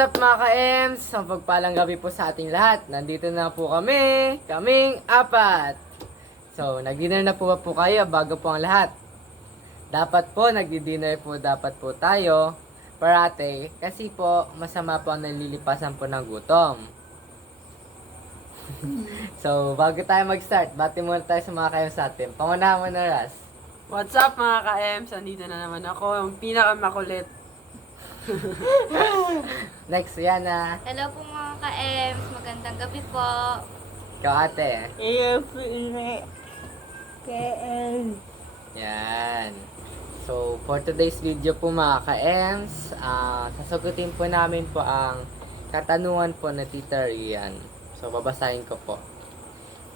up mga ka-Ems? Ang pagpalang gabi po sa ating lahat. Nandito na po kaming apat. So, nag-dinner na po ba po kayo bago po ang lahat? Dapat po, nag-dinner po dapat po tayo. Parate, kasi po, masama po ang nalilipasan po ng gutom. So, bago tayo mag-start, bati muna tayo sa mga ka-Ems natin. Pangunahan mo na, Ras. What's up mga ka-Ems? Andito na naman ako, yung pinakamakulit. Next, Yana. Hello po mga ka-Ems, magandang gabi po. Ikaw, ate. KL. Yan. So, for today's video po mga ka-Ems, sasagutin po namin po ang katanungan po na Tita Rian. So, babasahin ko po.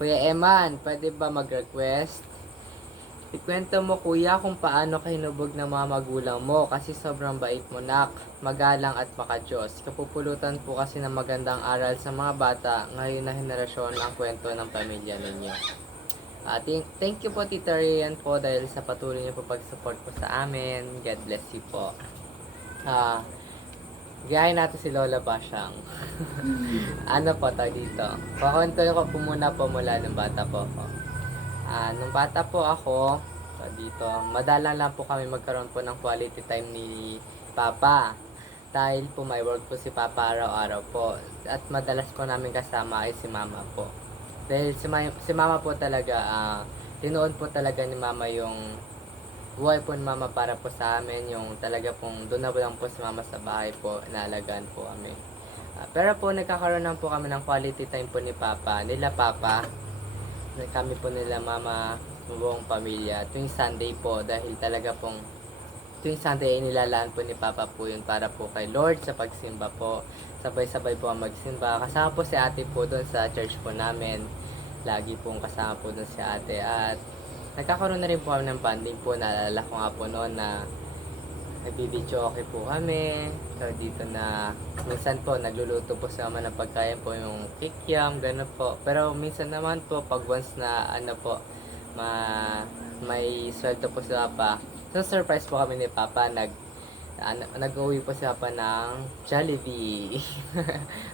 Kuya Eman, pwede ba mag-request? Ikwento mo kuya kung paano ka hinubog ng mga magulang mo kasi sobrang bait mo nak, magalang at makajos. Kapupulutan po kasi ng magandang aral sa mga bata ngayon na henerasyon ang kwento ng pamilya ninyo. Thank you po Tita Rian po dahil sa patuloy niyo po pag-support po sa amin. God bless you po. Gayahin natin si Lola Basyang. Ano po tayo dito? Pakwento ko po muna po mula ng bata po ako. Nung bata po ako, dito, madalang lang po kami magkaroon po ng quality time ni Papa. Dahil po may work po si Papa araw-araw po. At madalas po namin kasama ay si Mama po. Dahil si Mama po talaga, tinuon po talaga ni Mama yung buhay po ni Mama para po sa amin. Yung talaga pong doon na lang po si Mama sa bahay po, inaalagaan po kami. Pero po nagkakaroon lang po kami ng quality time po ni Papa, nila Papa. Kami po nila Mama, buong pamilya, tuwing Sunday po, dahil talaga pong tuwing Sunday ay nilalaan po ni Papa po yun para po kay Lord sa pagsimba po. Sabay-sabay po ang magsimba. Kasama po si ate po doon sa church po namin. Lagi pong kasama po doon si ate. At nagkakaroon na rin po kami ng bonding po. Naalala ko nga po noon na nagbibidyo okay po kami. So dito na minsan po nagluluto po sa mga ng pagkain po yung kikiam, gano'n po. Pero minsan naman po pag once na ano po may sweldo po si Papa. So surprise po kami ni Papa, nag-uwi po si Papa ng Jollibee.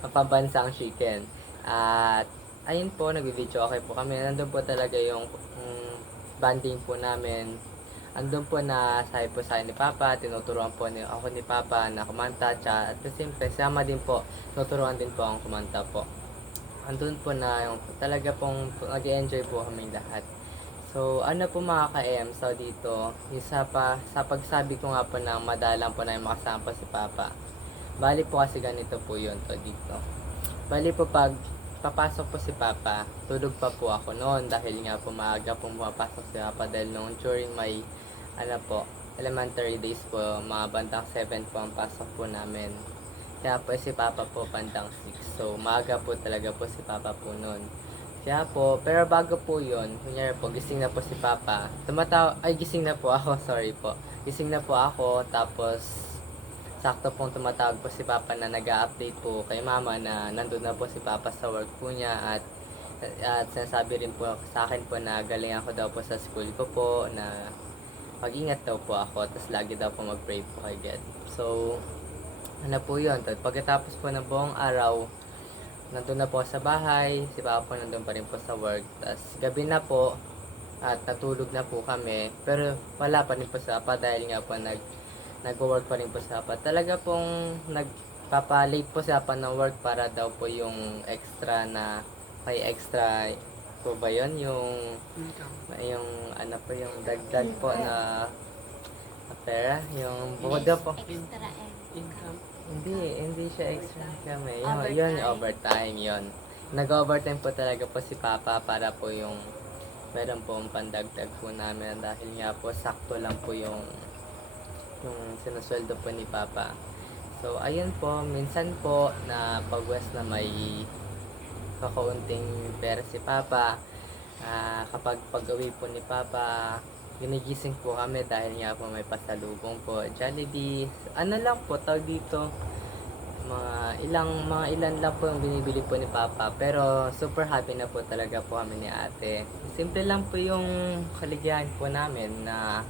Ang pambansang chicken. At ayun po, nagbibidyo okay po kami. Nandun po talaga yung banding po namin. Andun po na sabi po sa akin ni Papa, tinuturuan po ako ni Papa na kumanta, at siyempre sama din po, tinuturuan din po ang kumanta po. Andun po na yung talaga pong nag-enjoy po kami lahat. So ano po mga ka-M, so dito, isa pa, sa pagsabi ko nga po na madalang po na yung makasama po si Papa. Bali po kasi ganito po yun to dito. Bali po pag papasok po si Papa, tulog pa po ako noon dahil nga po maaga po pumapasok si Papa dahil noong during may elementary days po, mga bandang 7 po ang pasok po namin. Kaya po si Papa po bandang 6. So maaga po talaga po si Papa po noon. Kaya po, pero bago po yun, kunyari po, gising na po si Papa. Gising na po ako, sorry po. Gising na po ako, tapos sakto pong tumatawag po si Papa na nag-update po kay Mama na nandun na po si Papa sa work po niya at sinasabi rin po sa akin po na galing ako daw po sa school ko po na mag-ingat daw po ako tapos lagi daw po mag-pray po kay God. So, ano po yun? Pagkatapos po ng buong araw, nandun na po sa bahay, si Papa po nandun pa rin po sa work. Tapos gabi na po at natulog na po kami pero wala pa rin po sa Papa dahil nga po nag-work pa rin po sa Papa. Talaga pong nagpapa-late po sa Papa ng work para daw po yung extra na may extra po ba yun? Yung ano po yung dagdag po na pera? Yung bukod daw po. Extra Income. Hindi siya extra kami. Overtime. Yun, overtime yun. Nag-overtime po talaga po si Papa para po yung meron po ang pandagdag po namin dahil nga po sakto lang po yung sinusweldo po ni Papa. So, ayun po, minsan po na pag-west na may kakaunting pera si Papa, kapag pag-uwi po ni Papa, ginigising po kami dahil nga po may pasalubong po. Jollibee, ano lang po, tawag dito, mga ilan lang po yung binibili po ni Papa. Pero super happy na po talaga po kami ni ate. Simple lang po yung kaligayahan po namin na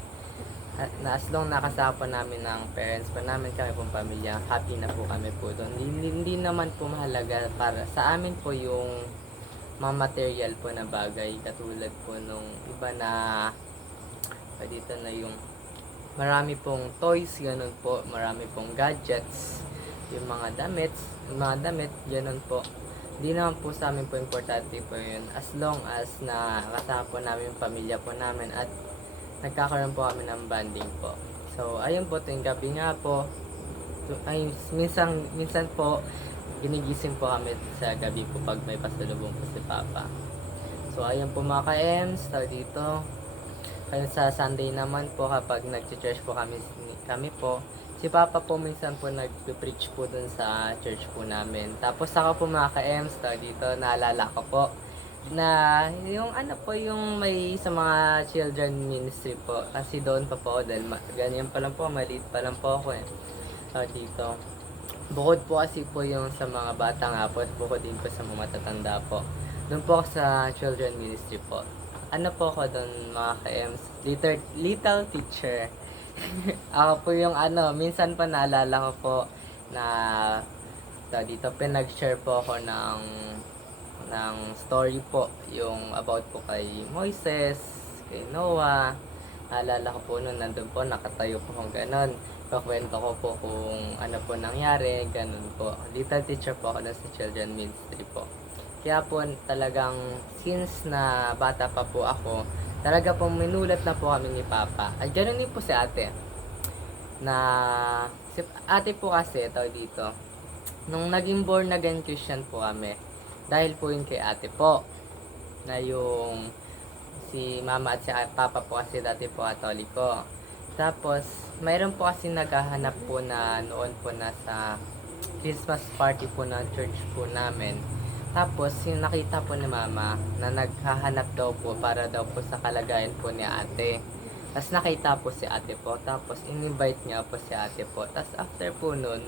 na as long nakasama po namin ng parents po namin, kami pong pamilya, happy na po kami po doon. Hindi naman po mahalaga para sa amin po yung mga material po na bagay, katulad po nung iba na dito na yung marami pong toys, ganun po, marami pong gadgets, yung mga damit, ganun po. Hindi naman po sa amin po importante po yun, as long as na kasama po namin yung pamilya po namin at nagkakaroon po kami ng banding po. So, ayun po, tuwing gabi nga po, minsan po, ginigising po kami sa gabi po pag may pasalubong po si Papa. So, ayun po mga ka-Ems, dito. Kaya sa Sunday naman po, kapag nag-church po kami po, si Papa po minsan po nag-preach po dun sa church po namin. Tapos saka po mga ka-Ems, dito, naalala ko po, na yung yung may sa mga children ministry po, kasi doon pa po ako dahil ganyan pa lang po, maliit pa lang po ako dito. Bukod po kasi po yung sa mga bata nga po at bukod din po sa mga matatanda po, doon po ako sa children ministry po. Po ako doon mga ka-Ems, little teacher. Ako po yung minsan pa naalala ko po na dito pinag-share po ako ng story po, yung about po kay Moises, kay Noah. Naalala ko po noon, nandun po, nakatayo po kung ganon. Kakwento ko po kung ano po nangyari, ganon po. Little teacher po ako sa children ministry po. Kaya po talagang, since na bata pa po ako, talaga po minulat na po kami ni Papa. At ganon din po si ate. Si ate po kasi, dito, nung naging born again Christian po kami, dahil po yun kay ate po, na yung si mama at si papa po kasi dati po Katoliko. Tapos, mayroon po kasi naghahanap po na noon po na sa Christmas party po ng church po namin. Tapos, yung nakita po ni mama na naghahanap daw po para daw po sa kalagayan po ni ate. Tapos nakita po si ate po. Tapos, in-invite niya po si ate po. Tapos, after po nun,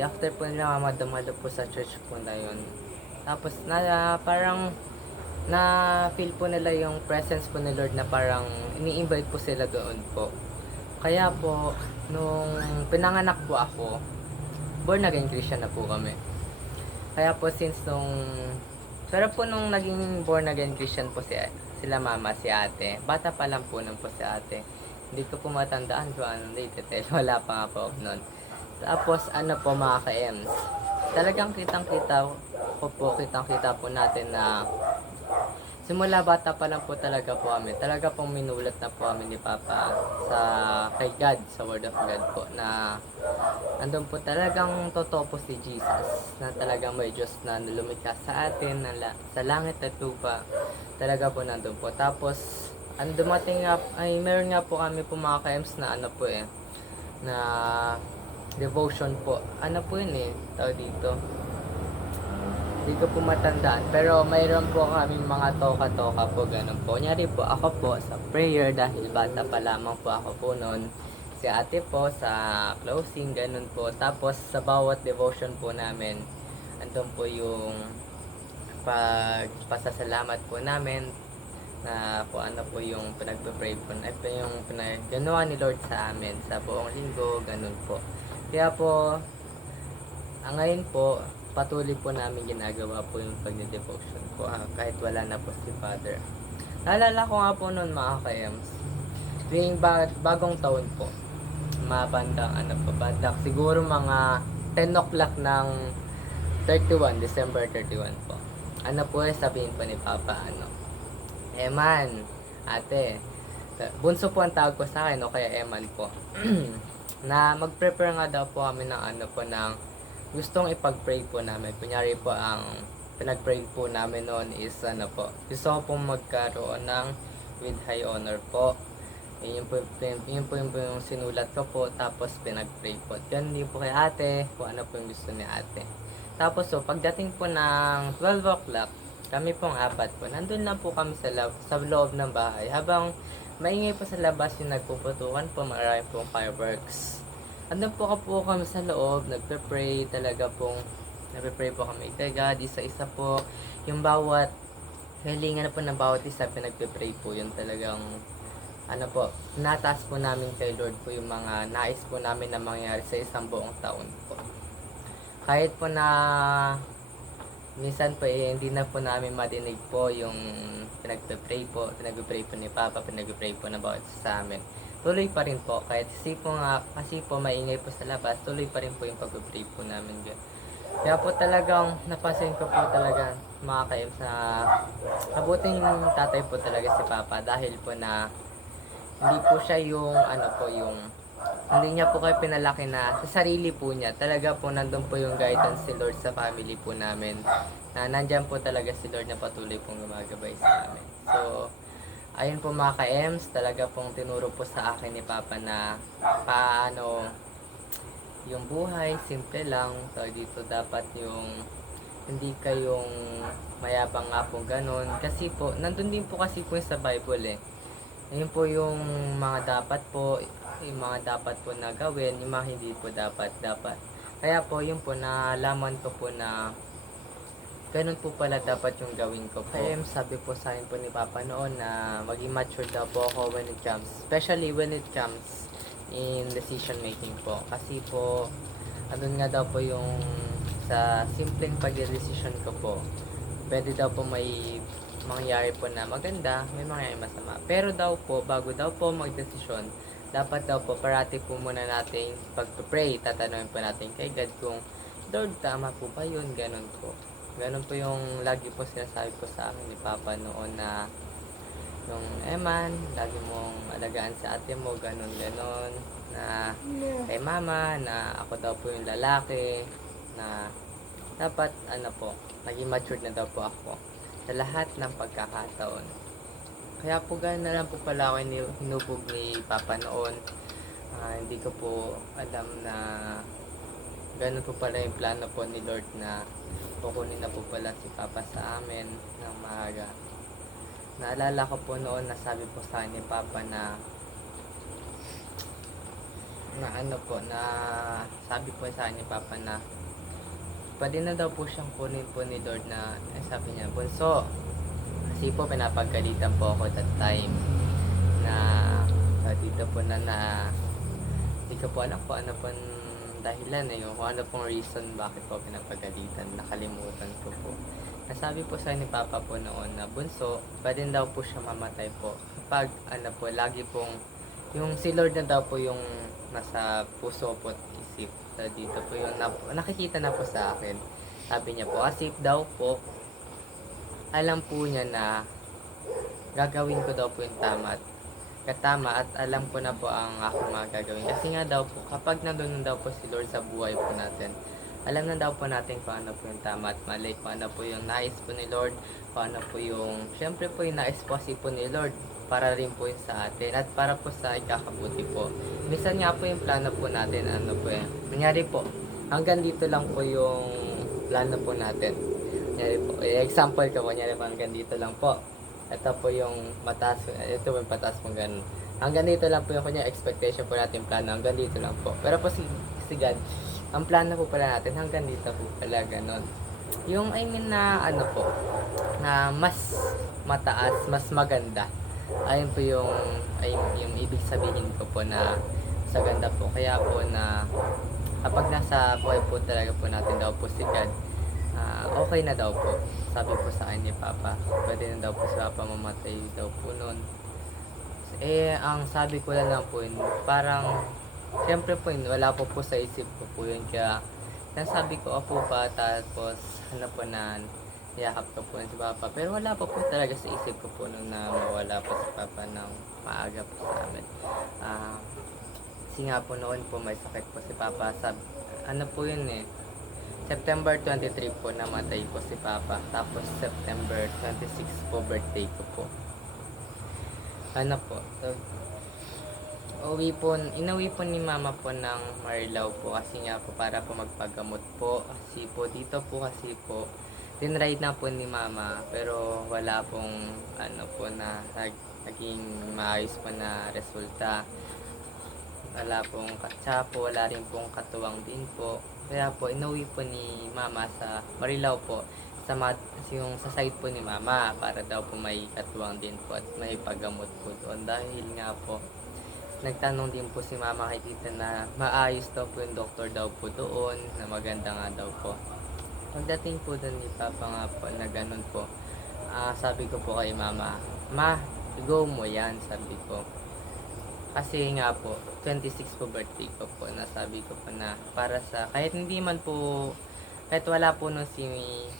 after po nila mama dumalo po sa church po na yun. Tapos parang na feel po nila yung presence po ni Lord na parang ini-invite po sila doon po. Kaya po nung pinanganak po ako, born again Christian na po kami. Kaya po pero po nung naging born again Christian po sila mama, si ate, bata pa lang po nun po si ate. Hindi ko po matandaan kung anong date, wala pa nga po noon. Tapos po mga ka-Ems, talagang kitang-kita po natin na simula bata pa lang po talaga po kami. Talaga pong minulat na po kami ni Papa kay God, sa Word of God po, na andun po talagang totoo po si Jesus, na talagang may Diyos na lumikha sa atin, sa langit at lupa. Talaga po nandun po. Tapos, dumating nga, meron nga po kami po mga ka-Ems na na devotion po. Po yun dito. Hindi ko po matandaan. Pero mayroon po kaming mga toka-toka po, ganun po. Kunyari po, ako po sa prayer, dahil bata pa lamang po ako po noon. Si ate po sa closing, ganun po. Tapos sa bawat devotion po namin, andun po yung pasasalamat po namin, na po po yung pinagpe-pray po, yung ginawa ni Lord sa amin sa buong linggo, ganun po. Kaya po, ngayon po, patuloy po namin ginagawa po yung pag-devotion po, kahit wala na po si Father. Naalala ko nga po noon mga ka-Ems, tuwing bagong taon po, bandang siguro mga 10 o'clock ng 31, December 31 po. Sabihin po ni Papa, Eman, ate, bunso po ang tawag ko sa akin, o kaya Eman po, na mag-prepare nga daw po kami ng ng gustong ipag-pray po namin. Kunyari po, ang pinag-pray po namin noon is gusto ko pong magkaroon ng with high honor po. Yun po yung sinulat ko po, tapos pinag-pray po. Ganun din po kay ate, kung ano po yung gusto ni ate. Tapos pagdating po ng 12 o'clock, kami pong apat po, nandun lang po kami sa loob ng bahay. Habang maingay po sa labas yung nagpuputukan po, marami pong fireworks. Andun po kami sa loob, nagpe-pray, nagpe-pray po kami kay God, isa-isa po. Yung bawat hilingan po ng bawat isa, pinagpe-pray po, yun talagang ano po, nataas po namin kay Lord po yung mga nais po namin na mangyari sa isang buong taon po. Kahit po na minsan po hindi na po namin madinig po yung pinagpe-pray po ni Papa, pinagpe-pray po na bawat isa sa amin. Tuloy pa rin po, kahit kasi po maingay po sa labas, tuloy pa rin po yung pagpe-pray po namin. Kaya po talagang napansin ko po talaga mga ka-Ems na mabuting tatay po talaga si Papa dahil po na hindi po siya yung hindi niya po kayo pinalaki na sa sarili po niya. Talaga po nandun po yung guidance si Lord sa family po namin. Na nandyan po talaga si Lord na patuloy pong gumagabay sa amin. So, ayun po mga ka-Ems, talaga pong tinuro po sa akin ni Papa na paano yung buhay, simple lang. So, dito dapat yung hindi kayong mayabang nga po ganun. Kasi po, nandun din po kasi po sa Bible eh. Ayun po yung mga dapat po, yung mga dapat po na gawin, yung mga hindi po dapat. Kaya po, yun po, nalaman ko po na ganun po pala dapat yung gawin ko po. Kaya sabi po sa akin po ni Papa noon na maging mature daw po ako when it comes, especially when it comes in decision making po. Kasi po, andun nga daw po yung sa simpleng pag-decision ko po, pwede daw po may mangyari po na maganda, may mangyari masama. Pero daw po, bago daw po magdesisyon, dapat daw po parati po muna nating pag-pray. Tatanungin po natin kay God kung, Lord, tama po ba yun? Ganun po. Ganun po yung lagi po sinasabi po sa akin ni Papa noon na yung Eman, lagi mong alagaan sa ate mo, ganun na kay mama, na ako daw po yung lalaki, na dapat naging matured na daw po ako sa lahat ng pagkakataon. Kaya po gano'n na lang po pala ako hinubog ni Papa noon. Hindi ko po alam na gano'n po pala yung plano po ni Lord na kukunin na po pala si Papa sa amin ng maaga. Naalala ko po noon na sabi po sa akin ni Papa na sabi po sa akin ni Papa na pwede na daw po siyang kunin po ni Lord na, sabi niya, bunso. Kasi po pinapagalitan po ako that time na dito po na hindi ko po alam po ano po dahilan kung ano pong reason bakit po pinapagalitan, nakalimutan ko po. Nasabi po sa ni Papa po noon na bunso, pwede daw po siya mamatay po kapag lagi pong yung si Lord na daw po yung nasa puso po at isip. So dito po yung nakikita na po sa akin. Sabi niya po, kasi daw po alam po niya na gagawin ko daw po yung tama at alam ko na po ang aking mga gagawin. Kasi nga daw po, kapag nandun daw po si Lord sa buhay po natin, alam na daw po natin kung ano po yung tama at mali, kung ano po yung nais po ni Lord, kung ano po yung, syempre po yung nais po ni Lord, para rin po yung sa atin at para po sa ikakabuti po. Minsan nga po yung plano po natin, nangyari po, hanggang dito lang po yung plano po natin. Nangyari po, example ko po, nangyari po hanggang dito lang po. Ito po yung mataas, ito po yung pataas po ganun. Hanggang dito lang po yung kanya expectation po natin, plano, hanggang dito lang po. Pero po si God, ang plano po pala natin, hanggang dito po pala ganun. Yung na na mas mataas, mas maganda. Ayun po yung ibig sabihin ko po na sa ganda po. Kaya po na kapag nasa buhay po talaga po natin daw po si God, okay na daw po. Sabi po sa akin ni Papa, pwede na daw po si Papa mamatay daw po nun. Ang sabi ko lang po yun, parang siyempre po yun, wala po sa isip ko po yun. Kaya sabi ko, opo pa, tapos na yakap ko po si Papa. Pero wala po talaga sa isip ko po nung na mawala po si Papa ng maaga po sa amin. Kasi nga po noon po may sakit po si Papa. Po yun September 23 po namatay po si Papa. Tapos September 26 po birthday ko po. So, inuwi po ni Mama po ng Marilao po kasi nga po para po magpagamot po. Kasi po dito po dinride na po ni Mama pero wala pong na naging maayos po na resulta. Wala pong katsapo, wala rin pong katuwang din po. Kaya po inuwi po ni Mama sa Marilao po yung sa side po ni mama para daw po may katuwang din po at may paggamot po doon dahil nga po nagtanong din po si mama kay tita na maayos daw po yung doktor daw po doon na maganda nga daw po. Pagdating po doon ni papa nga po na ganun po, sabi ko po kay mama, ma, go mo yan, sabi ko. Kasi nga po, 26 po birthday ko po, nasabi ko po na para sa, kahit hindi man po, kahit wala po nung si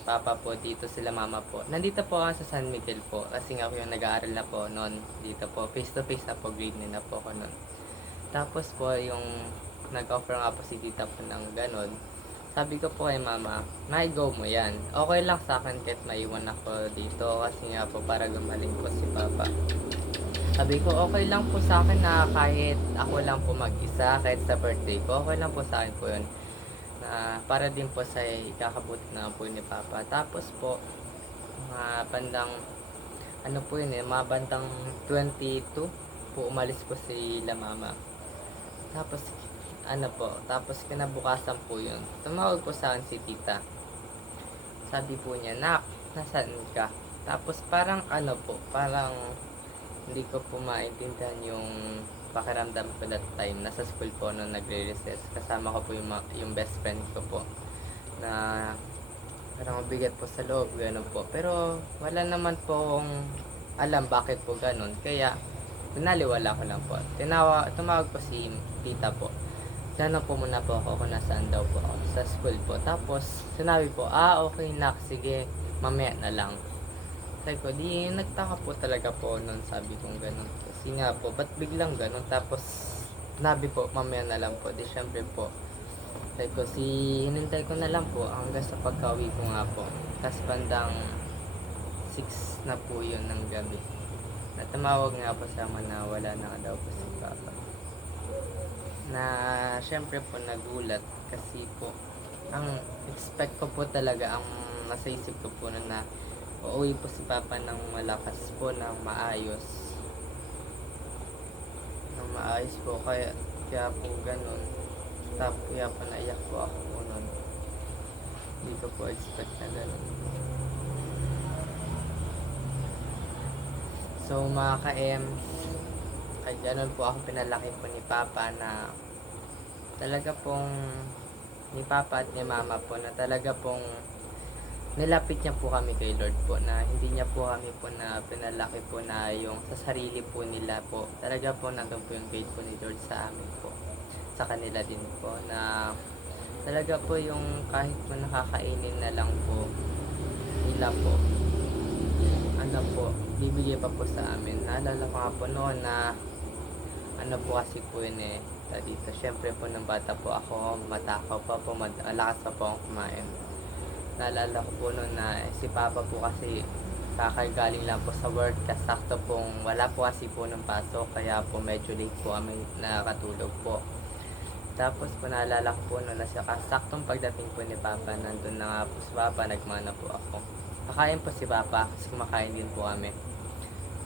papa po dito, sila mama po. Nandito po ako sa San Miguel po, kasi nga po yung nag-aaral na po noon, dito po, face to face na po, grade 9 na po ako noon. Tapos po, yung nag-offer nga po si tita po ng ganun, sabi ko po kay mama, may go mo yan. Okay lang sa akin kahit maiwan ako dito, kasi nga po para gumaling po si papa. Sabi ko, okay lang po sa akin na kahit ako lang po mag-isa, kahit sa birthday ko, okay lang po sa akin po yun. Na para din po sa ikakabuti na po ni Papa. Tapos po, mga bandang, ano po yun mga bandang 22 po umalis po sila mama. Tapos, tapos kinabukasan po yun. Tumawag po sa akin si tita. Sabi po niya, nak, nasaan ka? Tapos parang parang hindi ko po maintindihan yung pakiramdam ko that time. Nasa school po nung nagre-recess. Kasama ko po yung best friend ko po. Na parang mabigat po sa loob, gano'n po. Pero wala naman pong alam bakit po gano'n. Kaya pinaliwala ko lang po. Tumawag po si tita po. Gano'n po muna po ako kung nasaan daw po ako sa school po. Tapos sinabi po, okay nak, sige, mamaya na lang. Sabi ko, di nagtaka po talaga po noon, sabi kong ganun. Kasi nga po, ba't biglang ganun? Tapos, sinabi po, mamaya na lang po. Di syempre po, sabi ko, hinintay ko na lang po hanggang sa pagka-uwi ko nga po. Tapos bandang 6 na po yun ng gabi. Natamawag nga po sa amin na wala na daw po si Papa. Na syempre po nagulat kasi po, ang expect ko po talaga, ang nasa isip ko po na uuwi po si Papa ng malakas po, ng maayos. Ng maayos po, kaya po ganun. Tapos kaya po naiyak po ako po nun. Hindi ko po expect na ganun. So mga ka-M, kaya ganun po ako pinalaki po ni Papa na talaga pong ni Papa at ni Mama po na talaga pong nilapit niya po kami kay Lord po na hindi niya po kami po na pinalaki po na yung sa sarili po nila po. Talaga po nandun po yung grade po ni Lord sa amin po. Sa kanila din po na talaga po yung kahit po nakakainin na lang po nila po. Bibigay pa po sa amin. Naalala ko nga po noon na po kasi po yun dito. Syempre po ng bata po ako, matakaw pa po, malakas pa po akong kumain. Naalala ko po noon na si Papa po kasi kakagaling lang po sa work, kasakto pong wala po kasi po ng pasok, kaya po medyo late po kami nakatulog po. Tapos po naalala ko po noon na siya kasaktong pagdating po ni Papa, nandun na nga po si Papa, nagmana po ako. Kakain po si Papa kasi kumakain din po kami.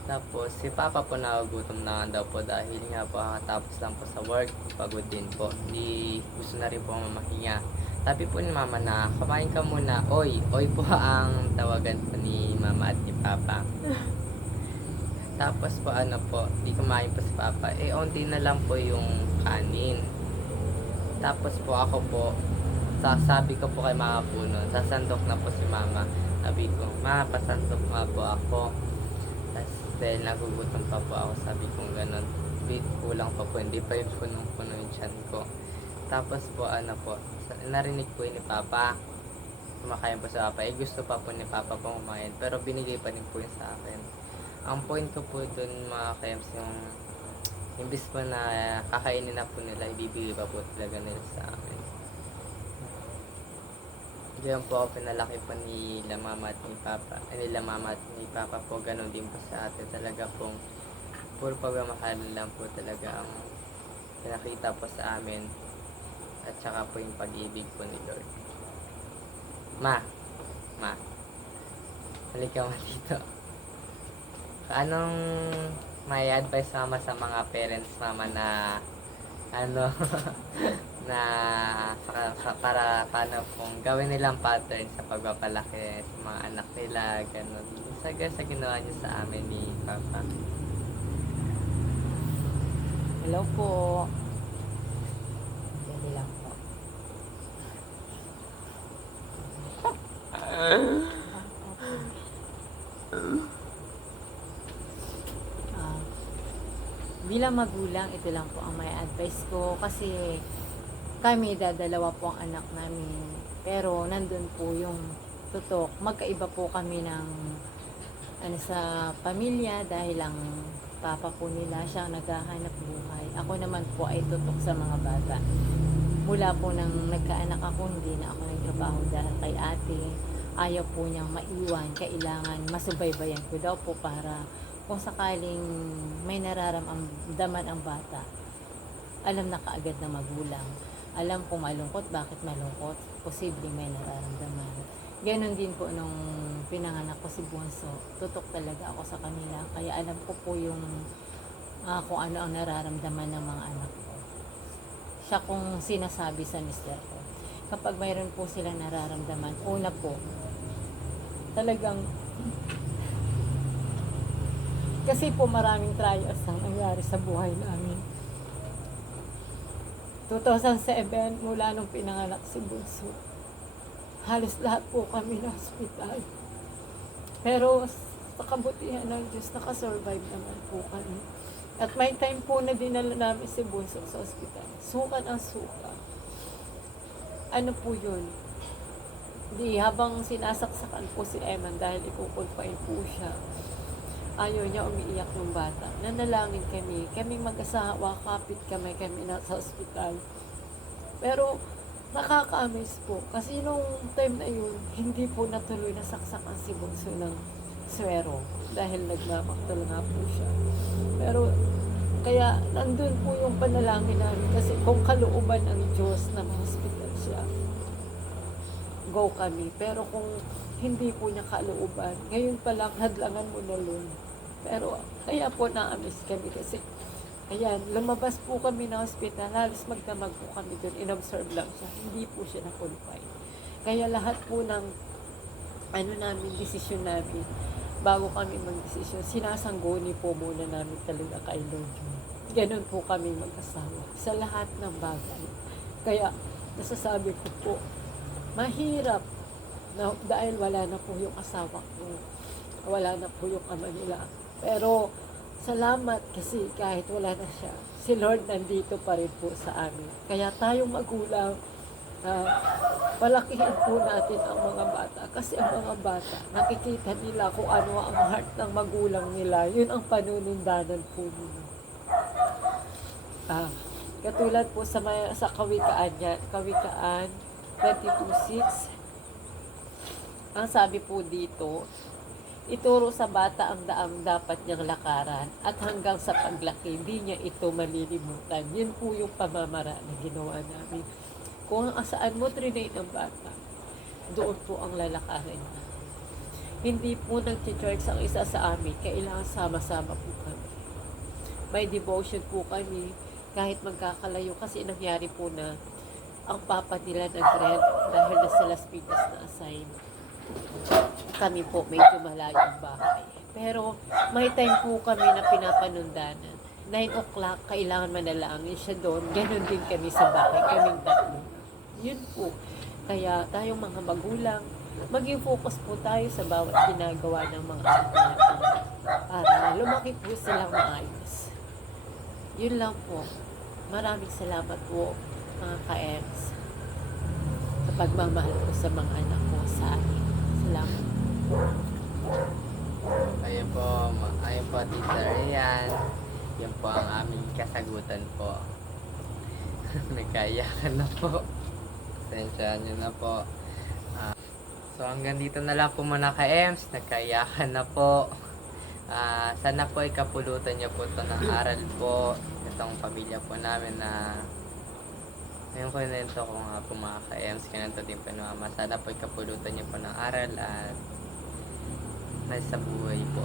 Tapos si Papa po nagugutom na nga daw po dahil nga po kakatapos lang po sa work, pagod din po. Hindi gusto na rin po mamahinga. Sabi po ni Mama na kumain ka muna. Oy po ang tawagan po ni Mama at ni Papa. Tapos po di kumain po si Papa. Onti na lang po yung kanin. Tapos po ako po, sabi ko po kay Mama po nun, sasandok na po si Mama. Sabi ko, Ma, pasandok nga po ako. Tapos dahil nagugutom pa po ako, sabi ko gano'n. Kulang pa po, hindi pa yung punong-puno yung tiyan ko. Tapos po narinig po ni Papa, kumakain po sa Papa. Gusto pa po ni Papa po kumain, pero binigay pa rin po yun sa akin. Ang point ko po dun mga KMs, yung imbis po na kakainin na po nila, ibibigay pa po talaga nila sa akin. Diyan po ako pinalaki po nila Mama at ni Papa. Nila Mama at ni Papa po, ganun din po sa atin. Talaga pong puro pagmamahal lang po talaga ang pinakita po sa amin. At saka po yung pag-ibig po ni Lord. Ma, halika mo dito. Anong may advice Mama sa mga parents Mama na na para paano kung gawin nilang pattern sa pagpapalaki sa mga anak nila, ganun. Sa ginawa niyo sa amin ni Papa. Hello po. Dali lang po. Ah, bilang magulang, ito lang po ang may advice ko kasi kami dadalawa po ang anak namin. Pero nandun po yung tutok. Magkaiba po kami ng sa pamilya dahil ang papa po nila siya ang naghahanap buhay. Ako naman po ay tutok sa mga bata. Mula po nang nagkaanak ako, hindi na ako nagtrabaho dahil kay ate. Ayaw po niyang maiwan. Kailangan masubaybayan ko daw po para kung sakaling may nararamdaman ang bata, alam na kaagad na magulang. Alam kung malungkot, bakit malungkot. Posibleng may nararamdaman. Ganon din po nung pinanganak ko si Bunso. Tutok talaga ako sa kanila. Kaya alam ko po yung kung ano ang nararamdaman ng mga anak ko. Siya kung sinasabi sa mister ko. Kapag mayroon po silang nararamdaman, una po, talagang kasi po maraming trials ang nangyari sa buhay namin. 2007, mula nung pinanganak si Bunso, halos lahat po kami na hospital. Pero sa kabutihan ng Diyos, nakasurvive naman po kami. At may time po na dinala namin si Bunso sa ospital. Sukan ang suka. Ano po yun? Di, habang sinasaksakan po si Eman dahil ikukonfine po siya, ayaw niya umiiyak ng bata. Nanalangin kami. Kaming mag-asawa, kapit kami na sa ospital. Pero nakaka-amaze po. Kasi nung time na yun, hindi po natuloy na saksakan si Bunso ng swero. Dahil nagmamaktal nga po siya. Pero kaya nandun po yung panalangin namin. Kasi kung kalooban ng Diyos na ma-hospital siya, go kami. Pero kung hindi po niya kalooban, ngayon pa lang hadlangan mo na nun. Pero kaya po na-amaze kami kasi ayan, lumabas po kami na hospital, halos magdamag po kami doon, in-observe lang siya, hindi po siya na-confine. Kaya lahat po ng namin, desisyon namin, bago kami mag-desisyon, sinasangguni po muna namin talaga kay Lord. Ganon po kami mag-asawa sa lahat ng bagay. Kaya nasasabi ko po, mahirap na, dahil wala na po yung asawa ko, wala na po yung ama nila. Pero salamat kasi kahit wala na siya, si Lord nandito pa rin po sa amin. Kaya tayong magulang, palakihin po natin ang mga bata. Kasi ang mga bata, nakikita nila kung ano ang heart ng magulang nila. Yun ang panunundanan po nila. Katulad po sa kawikaan niya, kawikaan 22:6, ang sabi po dito, ituro sa bata ang daang dapat niyang lakaran at hanggang sa paglaki, hindi niya ito malilimutan. Yun po yung pamamara na ginawa namin. Kung saan mo trinay ng bata, doon po ang lalakarin niya. Hindi po nag-charge ang isa sa amin, kailangan sama-sama po kami. May devotion po kami, kahit magkakalayo, kasi nangyari po na ang papa nila nag-rent dahil nasa Las Piñas na assign. Kami po medyo malayo ang bahay. Pero may time po kami na pinapanundanan. 9 o'clock, kailangan manalangin siya doon. Ganon din kami sa bahay, kaming tatlo. Yun po. Kaya tayong mga magulang, maging focus po tayo sa bawat ginagawa ng mga anak natin para lumaki po silang maayos. Yun lang po. Maraming salamat po mga ka-EMS sa pagmamahal ko sa mga anak ko sa akin. Salamat. Ayun po, Tita Rian. Yan po ang aming kasagutan po. Nagkaiyakan na po. Pasensya nyo na po. So hanggang dito na lang po muna ka-EMS. Nagkaiyakan na po. Sana po ikapulutan nyo po ito ng aral po. Itong pamilya po namin na ngayon ko na ito kung po mga ka-EMS. Ganito din po na mama. Sana po ikapulutan nyo po ng aral at sa buhay po.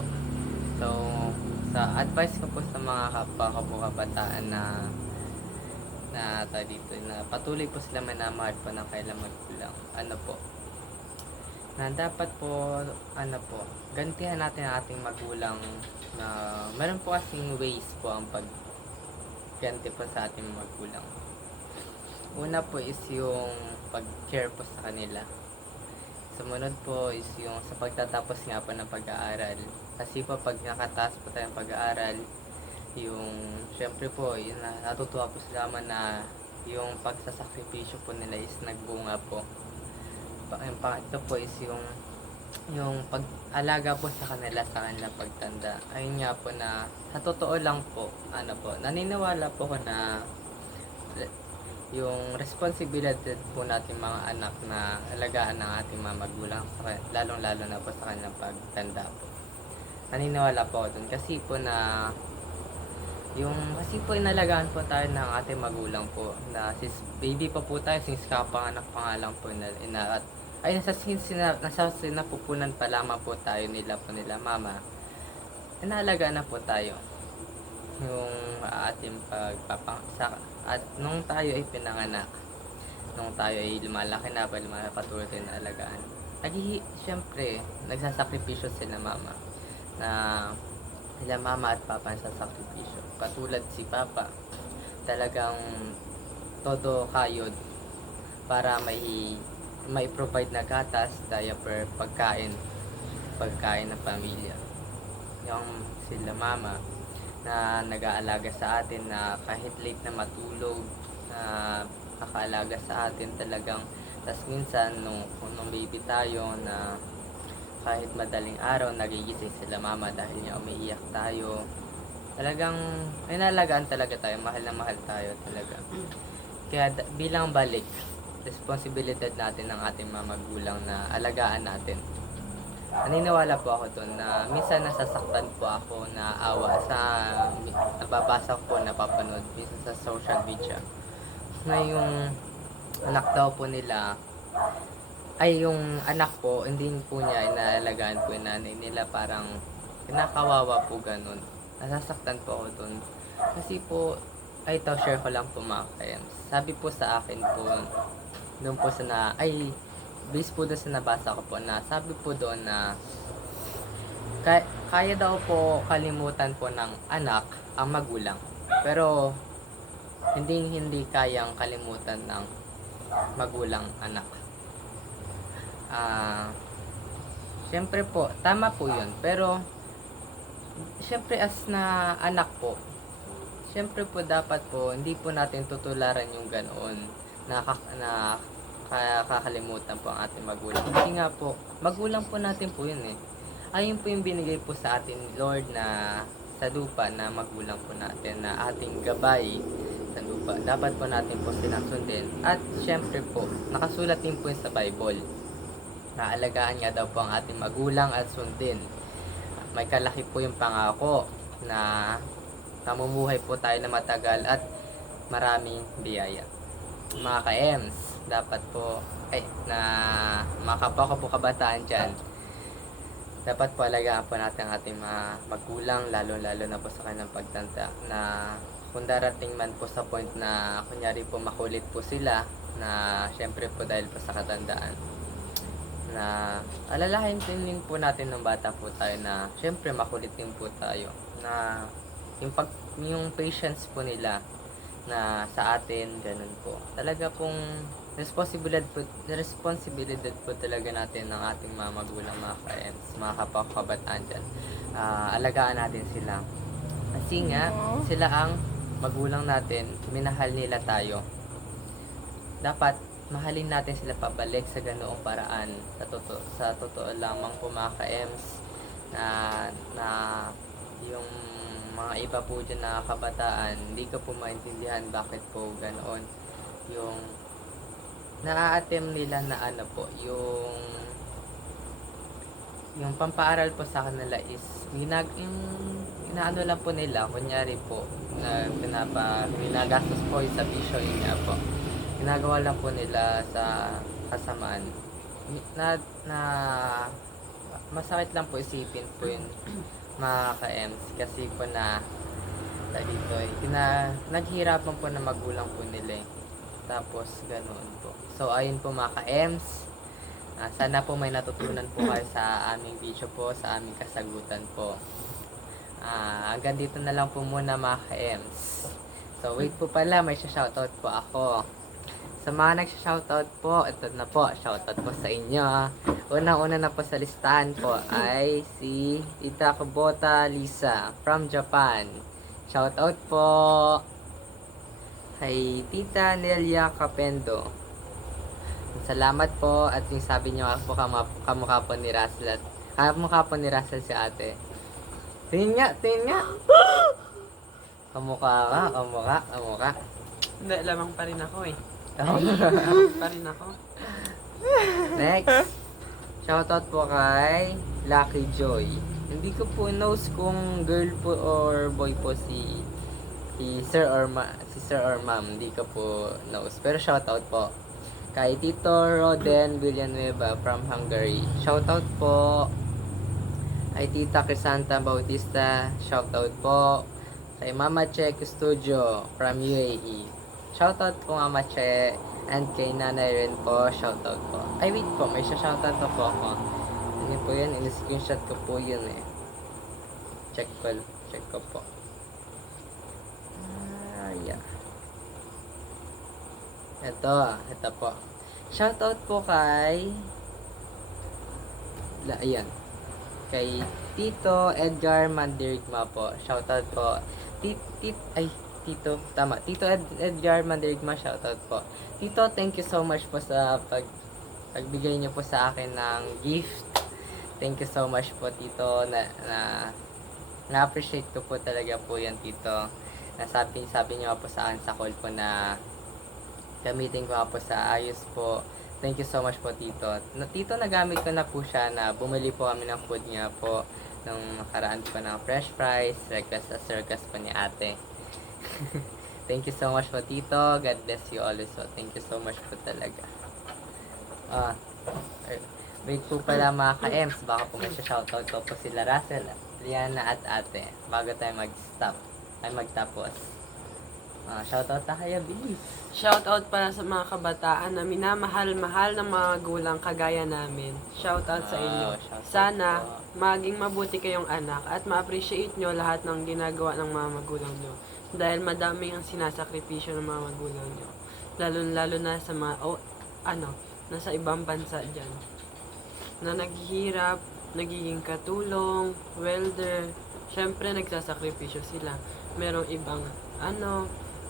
So, sa advice ko po sa mga kapwa ko po kabataan na na tayo dito, na patuloy po sila minamahal po ng kailang magulang. Ano po, na dapat po, ano po, gantihan natin ang ating magulang na meron po kasing ways po ang pagganti po sa ating magulang. Una po is yung pag-care po sa kanila. Sumunod po is yung sa pagtatapos nga po ng pag-aaral. Kasi po pag nakataas po tayong pag-aaral, yung syempre po, yun, natutuwa po sila man na yung pagsasakripisyo po nila is nagbunga po. Yung pangatlo po is yung pag-alaga po sa kanila sa kanilang pagtanda. Ayun nga po na sa totoo lang po, ano po, naniniwala po ko na yung responsibilidad po natin mga anak na alagaan ng ating mga magulang, lalong-lalo na po sa kanilang pagtanda po. Naniniwala po ako dun kasi po na kasi po inalagaan po tayo ng ating magulang po na since baby pa po tayo, since kapanganak pa nga lang po at ay nasa sinapupunan pa lamang po tayo nila mama, inaalagaan na po tayo yung ating at nung tayo ay pinanganak, nung tayo ay lumalaki na patuloy tayo na alagaan. Siyempre nagsasakripisyo sila mama, na sila mama at papa nagsasakripisyo. Katulad si papa, talagang todo kayod para may provide na gatas, diaper, pagkain ng pamilya. Yung sila mama na nag-aalaga sa atin, na kahit late na matulog, na nakaalaga sa atin talagang. Tas minsan nung baby tayo, na kahit madaling araw nagigising sila mama dahil niya umiiyak tayo. Talagang inalagaan talaga tayo, mahal na mahal tayo talaga. Kaya bilang balik, responsibilidad natin ng ating mga magulang na alagaan natin. Naniniwala po ako doon na minsan nasasaktan po ako na awa sa nababasa ko, napapanood minsan sa social media, na yung anak daw po nila ay yung anak po, hindi po niya inaalagaan po yung nanay nila, parang kinakawawa po ganun. Nasasaktan po ako doon kasi po, ay ito share ko lang po mga kayams. Sabi po sa akin po doon po sa based po doon sa nabasa ko po, na sabi po doon na kaya daw po kalimutan po ng anak ang magulang, pero hindi kayang kalimutan ng magulang anak. Syempre po tama po yun, pero syempre as na anak po, syempre po dapat po hindi po natin tutularan yung ganoon na kakalimutan po ang ating magulang. Kasi nga po, magulang po natin po yun eh. Ayun po yung binigay po sa atin Lord na sa lupa, na magulang po natin, na ating gabay sa lupa. Dapat po natin po silang sundin. At syempre po, nakasulat din po yun sa Bible, na alagaan nga daw po ang ating magulang at sundin. May kalaki po yung pangako na mamumuhay po tayo na matagal at maraming biyaya. Mga ka-EMS, dapat po na mga kapwa ko po kabataan dyan, dapat po alagaan po natin ang ating mga magulang, lalo na po sa kanilang pagtanda, na kung darating man po sa point na kunyari po makulit po sila, na syempre po dahil po sa katandaan, na alalahanin din po natin ng bata po tayo na syempre makulit din po tayo, na yung patience po nila na sa atin, ganun po. Talaga pong responsibilidad po talaga natin ng ating mga magulang, mga ka-EMS, mga kapakabataan dyan. Alagaan natin sila. Kasi nga, sila ang magulang natin, minahal nila tayo. Dapat mahalin natin sila pabalik sa ganoong paraan. Sa totoo lamang po mga ka-EMS, na yung mga iba po dyan na kabataan, hindi ko po maintindihan bakit po ganoon. Yung na-attempt nila na yung pampaaral po sa kanila is inaano lang po nila, kunyari po na ginagastos po sa bisyo, yun nga po, ginagawa lang po nila sa kasamaan, na masakit lang po isipin po yun mga ka-EMS, kasi po na dito naghihirapan po na magulang po nila eh. Tapos ganoon po. So ayun po mga ka-Ems. Sana po may natutunan po kayo sa aming video po, sa aming kasagutan po. Hanggang dito na lang po muna mga ka-Ems. So wait po pala, may shoutout po ako. Sa mga nagsha-shoutout po, ito na po, shoutout po sa inyo. Unang-una na po sa listahan po ay si Ita Kubota Lisa from Japan. Shoutout po kay Tita Nelia Capendo. Salamat po at yung sabi niyo po kamukha po ni Russell at kamukha po ni Russell si ate. Tingin nga. Kamukha. Hindi, lamang pa rin ako eh. Lamang pa rin ako. Next. Shoutout po kay Lucky Joy. Hindi ko po knows kung girl po or boy po si sir or ma'am. Hindi ko po knows. Pero shoutout po kay Tito Roden Villanueva from Hungary. Shoutout po kay Tita Crisanta Bautista. Shoutout po kay Mama Che Studio from UAE. Shoutout po Mama Che. And kay Nanay rin po, shoutout po. Ay wait po, may shoutout pa po ako. Ano po yun? In-screenshot ko po yun eh. Check ko po. Yeah. Ito po. Shoutout po kay ayan. Kay Tito Edgar Mandirigma po. Shoutout po. Tito Edgar Mandirigma, shoutout po. Tito, thank you so much po sa pagbigay niyo po sa akin ng gift. Thank you so much po, Tito, na-appreciate ko po talaga po yan, Tito. Sabi niyo po sa akin sa call po na gamitin ko po sa ayos po. Thank you so much po, Tito. Tito, nagamit ko na po siya na bumili po kami ng food niya po nung nakaraan po ng fresh fries, request sa circus po ni ate. Thank you so much po, Tito. God bless you always po. Thank you so much po talaga. Wait po pala mga ka-Ems. Baka po may shoutout ko po sila Russell, Liana at ate. Bago tayo magtapos. Shoutout na kaya, bilis. Shoutout para sa mga kabataan na minamahal-mahal ng mga magulang kagaya namin. Shoutout sa inyo. Shoutout Sana po. maging mabuti kayong anak at ma-appreciate nyo lahat ng ginagawa ng mga magulang nyo. Dahil madaming ang sinasakripisyo ng mga magulang nyo. Lalo na sa mga, nasa ibang bansa dyan. Na naghihirap, nagiging katulong, welder. Syempre, nagsasakripisyo sila. Merong ibang,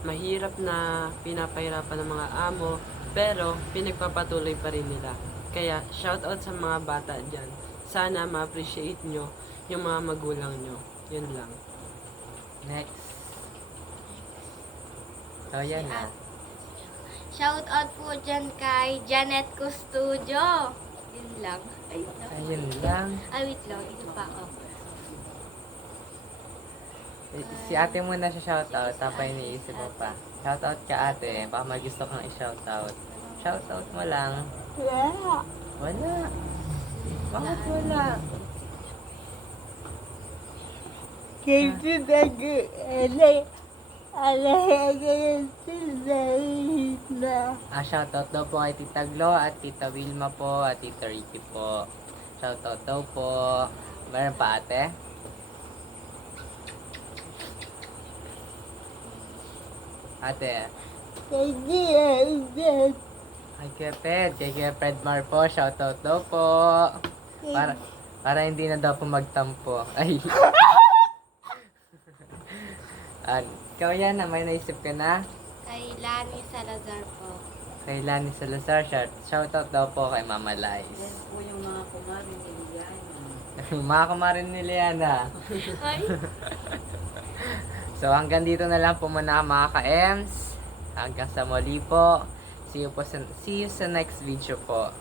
mahirap na pinapahirapan ng mga amo, pero pinagpapatuloy pa rin nila. Kaya, shoutout sa mga bata dyan. Sana ma-appreciate nyo yung mga magulang nyo. Yun lang. Next. Yan na. Shout out po dyan kay Janet Custodio. Yun lang. Ayun lang. Wait lang. Ito pa ako. Si ate muna siya shoutout, tapos iniisip mo pa. Shoutout ka ate, baka may gusto kang i-shoutout. Shoutout mo lang. Wala. Bakit wala? Shoutout daw po kay Tita Glo at Tita Wilma po at Tita Ricky po. Shoutout daw po. Meron pa ate? Ate? Kay Kuya Fred Mar po. Shoutout daw po. Para hindi na daw po magtampo. Ay. Ikaw yan, may naisip ka na? Kay Lani Salazar po. Kay Lani Salazar, shoutout daw po kay Mama Lice. Yan po yung mga kumarin ni Liliana. Mga kumarin ni Liana. Ay. So hanggang dito na lang po muna mga ka-Ems. Hanggang sa muli po. See you sa next video po.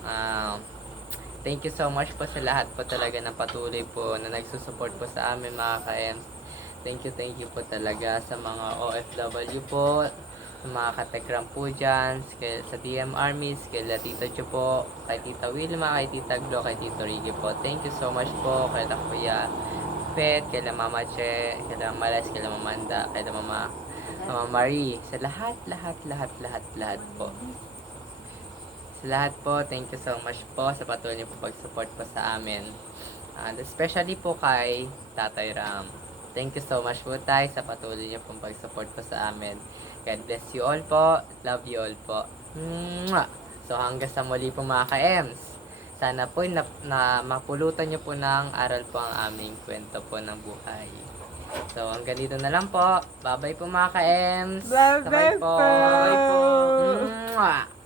Thank you so much po sa lahat po talaga ng patuloy po na nagsusupport po sa amin mga ka-Ems. Thank you po talaga sa mga OFW po, sa mga katekram po dyan, sa DM Armies, kay Tita Jo po, kay Tita Wilma, kay Tita Glo, kay Tito Ricky po. Thank you so much po, kay Fet, kila Mama Che, kila Mama Les, kila Mama Manda, kila Mama Marie, sa lahat po. Sa lahat po, thank you so much po sa patuloy niyo po pag-support po sa amin. And especially po kay Tatay Ram. Thank you so much po tayo sa patuloy niyo pong pag-support po sa amin. God bless you all po. Love you all po. Mwah! So hanggang sa muli po mga ka-Ems. Sana po na mapulutan niyo po ng aral po ang aming kwento po ng buhay. So hanggang dito na lang po. Bye-bye po mga ka-Ems. Bye-bye po. po. Bye po. Mwah!